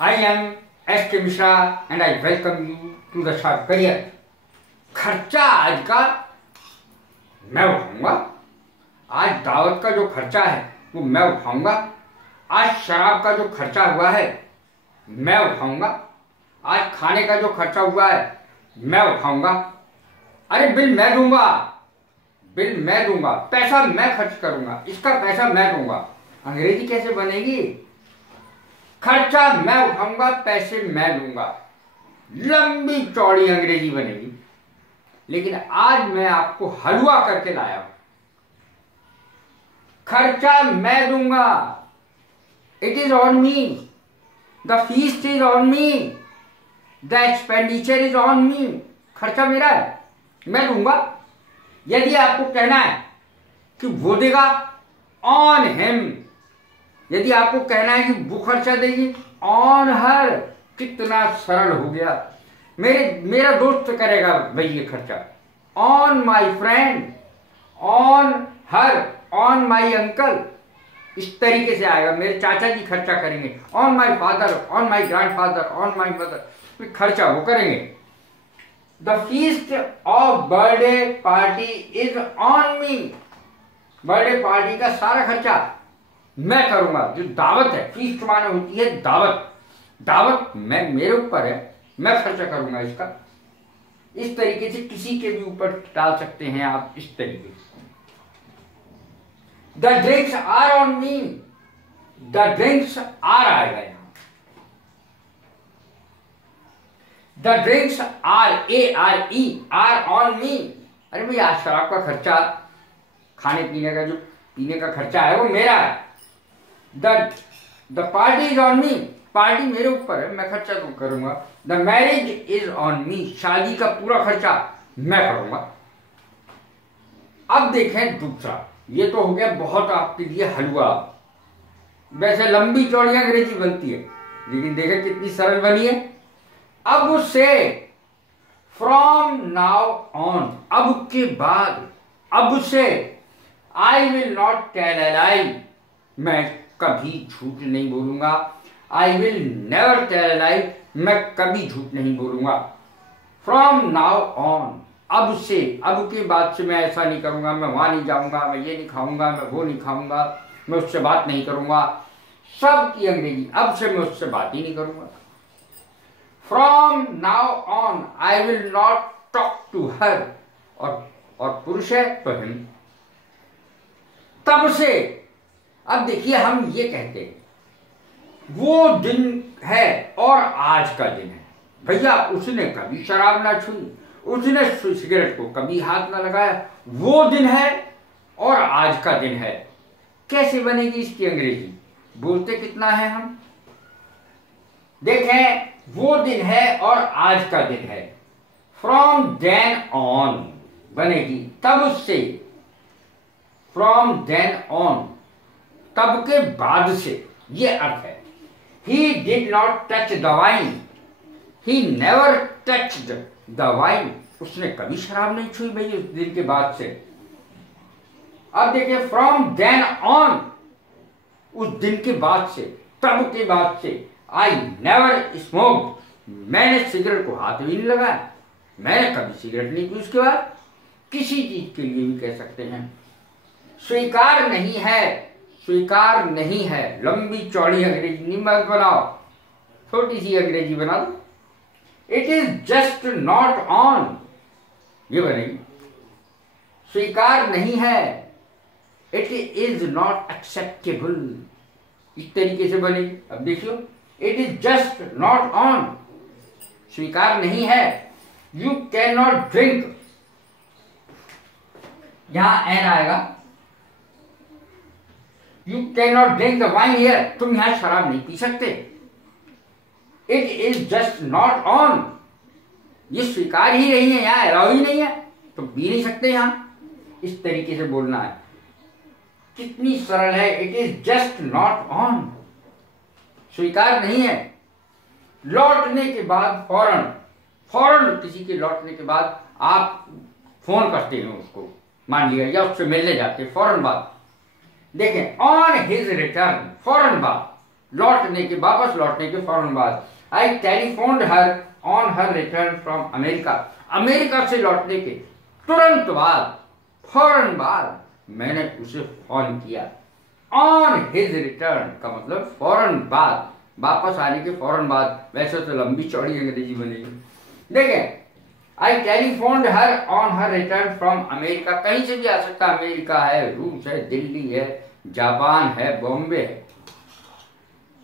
I am S.K. Mishra and I welcome you to the Sharp Career। खर्चा आज का मैं उठाऊंगा। आज दावत का जो खर्चा है वो मैं उठाऊंगा। आज शराब का जो खर्चा हुआ है मैं उठाऊंगा। आज खाने का जो खर्चा हुआ है मैं उठाऊंगा। अरे बिल मैं दूंगा, बिल मैं दूंगा, पैसा मैं खर्च करूंगा, इसका पैसा मैं दूंगा। अंग्रेजी कैसे बनेगी? खर्चा मैं उठाऊंगा, पैसे मैं दूंगा। लंबी चौड़ी अंग्रेजी बनेगी। लेकिन आज मैं आपको हलवा करके लाया हूं। खर्चा मैं दूंगा। It is on me. The feast is on me. The expenditure is on me. खर्चा मेरा है, मैं दूंगा। यदि आपको कहना है कि वो देगा, ऑन हिम। यदि आपको कहना है कि वो खर्चा देगी, ऑन हर। कितना सरल हो गया। मेरा दोस्त करेगा भाई ये खर्चा। On my friend, on her, on my uncle. इस तरीके से आएगा। मेरे चाचा जी खर्चा करेंगे। On my father, on my grandfather, on my mother. खर्चा वो करेंगे। The feast of birthday party is on me. Birthday party का सारा खर्चा मैं करूंगा। जो दावत है, फीस्ट माने होती है दावत। दावत मैं मेरे ऊपर है, मैं खर्चा करूंगा इसका। इस तरीके से किसी के भी ऊपर डाल सकते हैं आप। इस तरीके से the drinks are on me. The drinks are आएगा यहां। The drinks are, ARE, are on me. अरे भाई आज शराब का खर्चा, खाने पीने का जो पीने का खर्चा है वो मेरा है। The party is on me. Party मेरे ऊपर है, मैं खर्चा तो करूंगा। The marriage is on me. शादी का पूरा खर्चा मैं करूंगा। अब देखें दूसरा। ये तो हो गया बहुत आपके लिए हलवा। वैसे लंबी चौड़ी अंग्रेजी बनती है, लेकिन देखें कितनी सरल बनी है। अब से, फ्रॉम नाउ ऑन, अब के बाद, अब से, I will not tell a lie. मैं कभी झूठ नहीं बोलूंगा। I will never tell a lie. मैं कभी झूठ नहीं बोलूंगा। फ्रॉम नाउ ऑन, अब से, अब के बाद से मैं ऐसा नहीं करूंगा। मैं वहां नहीं जाऊंगा, मैं ये नहीं खाऊंगा, मैं वो नहीं खाऊंगा, मैं उससे बात नहीं करूंगा। सब की अंग्रेजी, अब से मैं उससे बात ही नहीं करूंगा। From now on I will not talk to her. और पुरुष है तो हिम। तब से, अब देखिए हम ये कहते हैं वो दिन है और आज का दिन है। भैया उसने कभी शराब ना छुई, उसने सिगरेट को कभी हाथ ना लगाया। वो दिन है और आज का दिन है। कैसे बनेगी इसकी अंग्रेजी? बोलते कितना है हम? देखें, वो दिन है और आज का दिन है। फ्रॉम देन ऑन बनेगी, तब से। फ्रॉम देन ऑन, तब के बाद से, ये अर्थ है। He did not touch the wine. He never touched the wine. उसने कभी शराब नहीं छुई भाई उस दिन के बाद से। अब देखिए, फ्रॉम देन ऑन, उस दिन के बाद से, तब के बाद से। I never smoke. मैंने सिगरेट को हाथ भी नहीं लगाया। मैंने कभी सिगरेट नहीं पी उसके बाद। किसी चीज के लिए भी कह सकते हैं। स्वीकार नहीं है, स्वीकार नहीं है। लंबी चौड़ी अंग्रेजी नहीं मत बनाओ, छोटी सी अंग्रेजी बना दो। It is just not on, ये बनेगी। स्वीकार नहीं है, इट इज नॉट एक्सेप्टेबल। इस तरीके से बनेगी। अब देखियो, it is just not on, स्वीकार नहीं है। यू कैन नॉट ड्रिंक, यहां एन आएगा। You can not drink the wine here. तुम यहां शराब नहीं पी सकते। It is just not on, ये स्वीकार ही नहीं है, यहां अलाउ ही नहीं है, तो पी नहीं सकते यहां। इस तरीके से बोलना है। कितनी सरल है। It is just not on, स्वीकार नहीं है। लौटने के बाद फौरन, फौरन किसी के लौटने के बाद आप फोन करते हैं उसको, मान लिया, या उससे मिलने जाते हैं, फौरन बाद। देखें, ऑन हिज रिटर्न, फौरन बाद। लौटने के, वापस लौटने के फौरन बाद। I telephoned her on her return from America, America से लौटने के तुरंत बाद, फौरन बाद मैंने उसे फोन किया। ऑन हिज रिटर्न का मतलब फौरन बाद, वापस आने के फौरन बाद। वैसे तो लंबी चौड़ी अंग्रेजी बनेगी। देखें, I telephoned her on her return from America, कहीं से भी आ सकता, अमेरिका है, रूस है, दिल्ली है, जापान है, बॉम्बे है।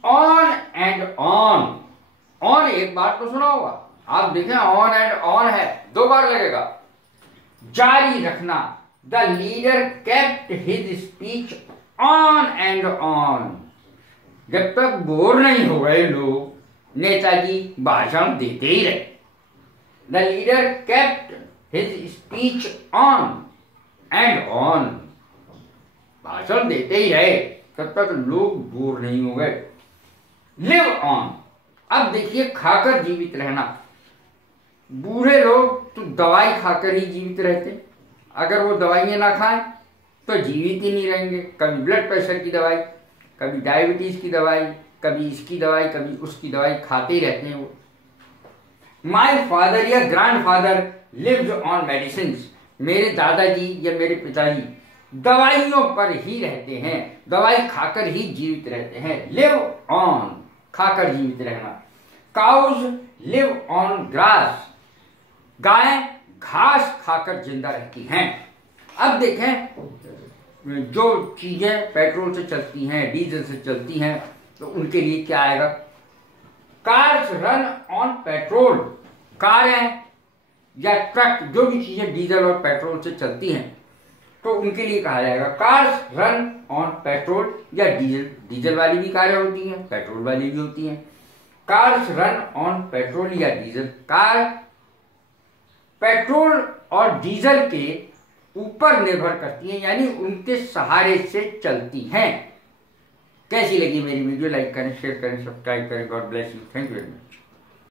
ऑन एंड ऑन, ऑन एक बार तो सुना होगा आप, देखें ऑन एंड ऑन है, 2 बार लगेगा। जारी रखना, the leader kept his speech on and on, जब तक बोर नहीं हो गए लोग, नेताजी भाषण देते ही रहे। The leader kept his speech on and on, भाषण देते ही रहे तब तक लोग बोर नहीं हो गए। लिव ऑन, अब देखिए खाकर जीवित रहना। बूढ़े लोग तो दवाई खाकर ही जीवित रहते, अगर वो दवाइयां ना खाएं तो जीवित ही नहीं रहेंगे। कभी ब्लड प्रेशर की दवाई, कभी डायबिटीज की दवाई, कभी इसकी दवाई, कभी उसकी दवाई खाते ही रहते हैं वो। माई फादर या grand father lived on medicine, मेरे दादाजी या मेरे पिताजी दवाइयों पर ही रहते हैं, दवाई खाकर ही जीवित रहते हैं। लिव ऑन, खाकर जीवित रहना। काउज लिव ऑन ग्रास, गाय घास खाकर जिंदा रहती हैं। अब देखें, जो चीजें पेट्रोल से चलती हैं, डीजल से चलती हैं, तो उनके लिए क्या आएगा? कार्स रन ऑन पेट्रोल, कारें या ट्रक, जो भी चीजें डीजल और पेट्रोल से चलती हैं, तो उनके लिए कहा जाएगा कार्स रन ऑन पेट्रोल या डीजल। डीजल वाली भी कारें होती हैं, पेट्रोल वाली भी होती हैं। कार्स रन ऑन पेट्रोल या डीजल, कार पेट्रोल और डीजल के ऊपर निर्भर करती हैं, यानी उनके सहारे से चलती हैं। कैसी लगी मेरी वीडियो? लाइक करें, शेयर करें, सब्सक्राइब करें। God bless you, thank you very much.